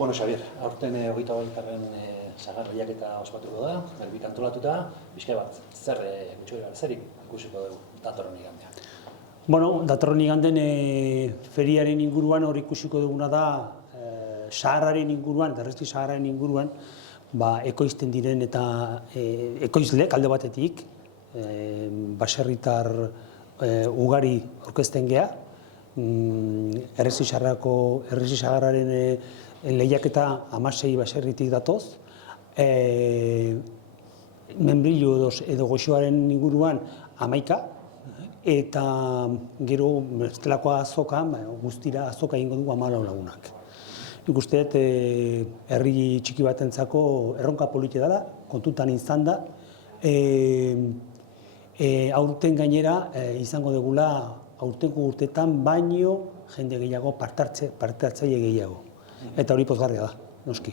Bueno, Xabier, aurten 28. sagar lehiaketa ospatuko da, berbik antolatuta, pixka bat, zer zerik ikusiko dugu datorren igandean? Bueno, datorren igandean feriaren inguruan hor ikusiko duguna da sagarraren inguruan, Gerresti sagarraren inguruan, ekoizten diren eta ekoizleek alde batetik, baserritar ugari aurkezten geha, Gerresti sagarraren lehiaketa 16 baserritik datoz, Membrillo edo Goxoaren inguruan 11, eta gero bestelako azoka, guztira azoka egingo dugu 14 lagunak. Nik uste dut herri txiki batentzako erronka polite dela, kontutan izan da, aurten gainera izango dugula aurtengo urtetan baino jende gehiago, parte hartzaile gehiago. Eta hori pozgarria da, noski.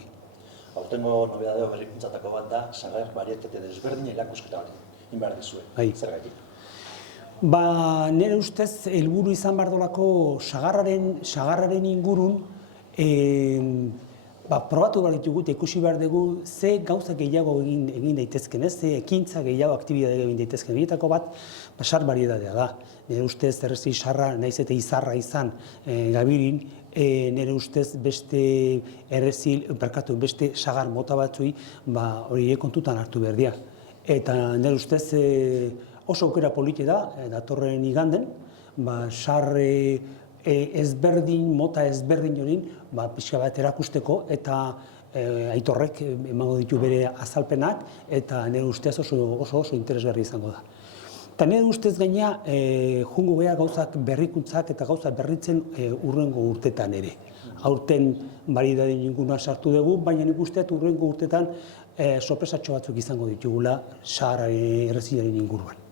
Aurtengo nobedadeo berrikuntzatako bat da, sagar barietate desberdina erakusketa hori, inbehar dizue, zergatik? Nire ustez, helburu izan behar dolako sagarraren ingurun, probatu behar ditugu eta ikusi behar dugu ze gauza gehiago egin daitezken, ze ekintza gehiago aktibitate egin daitezken. Horietako bat, sar bariedadea da. Nire ustez, Gerresti sarra, naiz eta izarra izan gabirin, nire ustez beste beste sagar mota batzui hori kontutan hartu behar dira. Eta nire ustez oso aukera polite da, datorren iganden, sarre ezberdin, mota ezberdin jorin, pixka bat erakusteko eta Aitorrek emango ditu bere azalpenak eta nire ustez oso interesgarri izango da. Eta nire ustez gaina jungo geha gauzak berrikuntzak eta gauzak berritzen urrengo urtetan ere. Aurten bariedadeen inguruan sartu dugu, baina nik uste urrengo urtetan sorpresatxo batzuk izango ditugula Sagarraren Gerrestiaren inguruan.